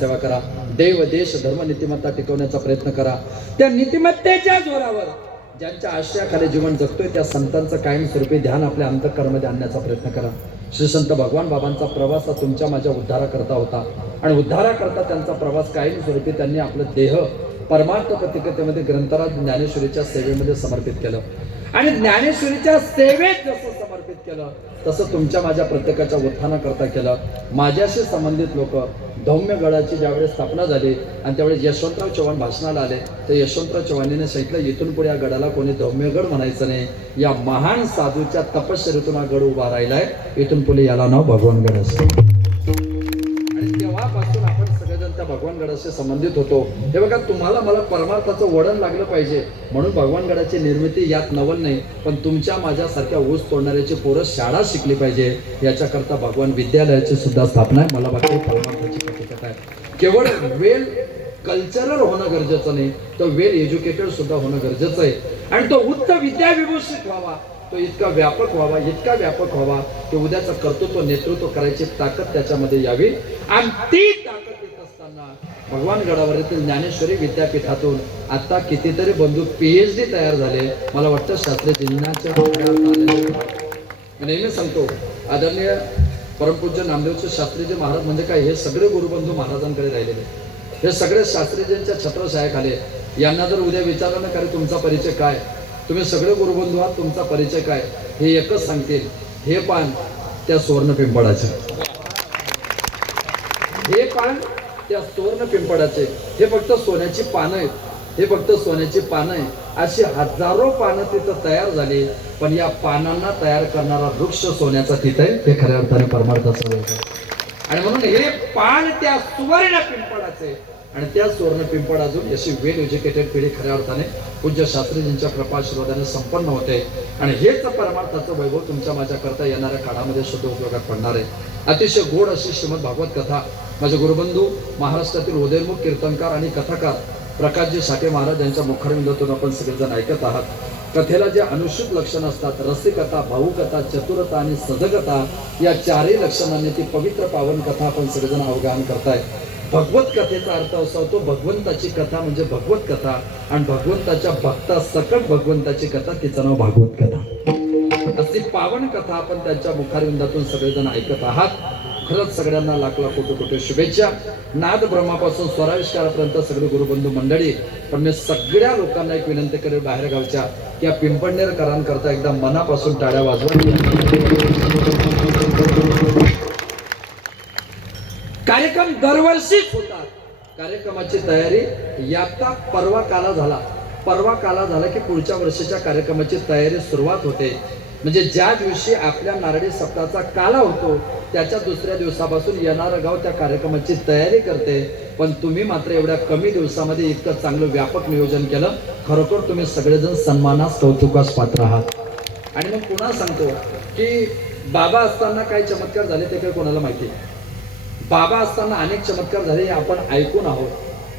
सेवा करा. देव देश धर्म नीतिमत्ता टिकवण्याचा प्रयत्न करा. त्या नीतिमत्तेच्या जोरावर ज्यांच्या आश्रयाखाली जीवन जगतोय त्या संतांचं कायमस्वरूपी ध्यान आपल्या अंतकरणामध्ये आणण्याचा प्रयत्न करा. श्री संत भगवान बाबांचा प्रवास हा तुमच्या माझ्या उद्धाराकरता होता. आणि उद्धाराकरता त्यांचा प्रवास कायमस्वरूपी त्यांनी आपलं देह परमार्थ प्रतिकतेमध्ये ग्रंथराज ज्ञानेश्वरीच्या सेवेमध्ये समर्पित केलं. आणि ज्ञानेश्वरीच्या सेवेत जसं समर्पित केलं तसं तुमच्या माझ्या प्रत्येकाच्या उत्थानाकरता केलं. माझ्याशी संबंधित लोक धौम्यगडाची ज्यावेळेस स्थापना झाली आणि त्यावेळेस यशवंतराव चव्हाण भाषणाला आले तर यशवंतराव चव्हाणीने सांगितलं इथून पुढे या गडाला कोणी धौम्यगड म्हणायचं नाही. या महान साधूच्या तपश्चर्येतून हा गड उभा राहिलाय. इथून पुढे याला नाव भगवानगड असतं. त्या भगवानगडाशी संबंधित होतो. हे बघा तुम्हाला मला परमार्थाचं वडण लागलं पाहिजे. म्हणून भगवानगडाची निर्मिती यात नवल नाही पण तुमच्या माझ्यासारख्या ऊस तोडणाऱ्याची पोरं शाळा शिकली पाहिजे. याच्याकरता भगवान विद्यालयाची सुद्धा स्थापना आहे. मला वाटते परमार्थाची प्रतिकता आहे. केवळ वेल कल्चरल होणं गरजेचं नाही तर वेल एज्युकेटेड सुद्धा होणं गरजेचं आहे. आणि तो उच्च विद्याविभूषित व्हावा तो इतका व्यापक व्हावा इतका व्यापक व्हावा की उद्याचं कर्तृत्व नेतृत्व करायची ताकद त्याच्यामध्ये यावी. आणि ती ताकद असताना भगवान गडावरील ज्ञानेश्वरी विद्यापीठातून आता कितीतरी बंधू पीएच डी तयार झाले. मला वाटतं शास्त्रीय जिल्ह्याच्या नेहमी सांगतो आदरणीय परमपूज्य नामदेवचे शास्त्रीजी महाराज म्हणजे काय? हे सगळे गुरुबंधू महाराजांकडे राहिलेले हे सगळे शास्त्रीजींच्या छत्रछायाखाली यांना जर उद्या विचारलं ना कारण तुमचा परिचय काय? तुम्ही सगळे गुरुबंधू आहात तुमचा परिचय काय? हे एकच सांगतील. हे पान त्या सुवर्ण पिंपळाचे. हे पान त्या सुवर्ण पिंपळाचे. हे फक्त सोन्याची पानं आहेत. हे फक्त सोन्याची पानं आहे अशी हजारो पानं तिथं तयार झाली. पण या पानांना तयार करणारा वृक्ष सोन्याचा तिथं आहे. खऱ्या अर्थाने परमार्थाचं आणि म्हणून हे पान त्या सुवर्ण पिंपळाचे. आणि त्या सुवर्ण पिंपळ अजून अशी वेल एज्युकेटेड पिढी खऱ्या अर्थाने पूज्य शास्त्रीजींच्या कृपाशीर्वादाने संपन्न होते. आणि हेच परमार्थाचं वैभव तुमच्या माझ्या करता येणाऱ्या काळामध्ये शुद्ध उपयोगात पडणार आहे. अतिशय गोड अशी श्रीमद भागवत कथा माझे गुरुबंधू महाराष्ट्रातील उदयमुख कीर्तनकार आणि कथाकार प्रकाशजी साठे महाराज यांच्या मुखारविंदातून आपण सगळेजण ऐकत आहात. कथेला जे अनुष्ठित लक्षण असतात रसिकता भाऊकथा चतुरता आणि सजगता या चारही लक्षणांनी ती पवित्र पावन कथा आपण सगळेजण अवगाहन करताय भगवत कथेचा अर्थ असा होतो भगवंताची कथा म्हणजे भगवत कथा आणि भगवंताच्या भक्ता सकट भगवंताची कथा तिचं नाव भागवत कथा. अशी पावन कथा आपण त्यांच्या मुखारविंदातून सगळेजण ऐकत आहात. खरंच सगळ्यांना लाख लाख कोटी कोटी शुभेच्छा. नाद ब्रह्मापासून स्वराविष्कारापर्यंत सगळे गुरुबंधू मंडळी पण मी सगळ्या लोकांना एक विनंती करेल बाहेर गावच्या की या पिंपणनेरकरांकरता एकदा मनापासून टाळ्या वाजवा. कार्यक्रम दरवर्षीच होतात. कार्यक्रमाची तयारी याता परवा काला झाला. परवा काला झाला की पुढच्या वर्षीच्या कार्यक्रमाची तयारी सुरुवात होते. म्हणजे ज्या दिवशी आपल्या नारळी सप्ताहाचा काला होतो त्याच्या दुसऱ्या दिवसापासून येणारं गाव त्या कार्यक्रमाची तयारी करते. पण तुम्ही मात्र एवढ्या कमी दिवसामध्ये इतकं चांगलं व्यापक नियोजन केलं. खरोखर तुम्ही सगळेजण सन्मानास कौतुकास पात्र आहात. आणि मग पुन्हा सांगतो की बाबा असताना काय चमत्कार झाले ते काही कोणाला माहिती नाही. बाबा असताना अनेक चमत्कार झाले हे आपण ऐकून आहोत.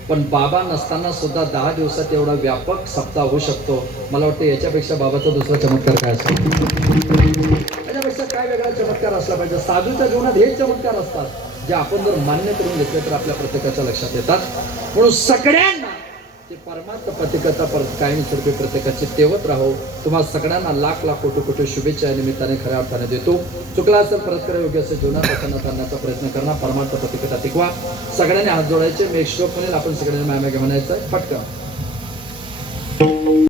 पण बाबा नसताना सुद्धा दहा दिवसात एवढा व्यापक सप्ताह होऊ शकतो. मला वाटतं याच्यापेक्षा बाबाचा दुसरा चमत्कार काय असतो याच्यापेक्षा काय वेगळा चमत्कार असला पाहिजे? साधूच्या जीवनात हे चमत्कार असतात जे आपण जर मान्य करून घेतले तर आपल्या प्रत्येकाच्या लक्षात येतात. म्हणून सगळ्यांना ते परमार्थ प्रत्येकाचा पर कायमस्वरूपी प्रत्येकाची तेवत राहो. तुम्हाला सगळ्यांना लाख लाख कोटी कोटी शुभेच्छा निमित्ताने खऱ्या अर्थाने देतो. चुकला असेल परत करा योग्य असेल जीवनात प्रसन्नता करण्याचा प्रयत्न करणार परमार्थ प्रतिकता टिकवा. सगळ्यांनी हात जोडायचे मी एक श्लोक म्हणेल आपण सगळ्यांनी मॅम म्हणायचं पटकन.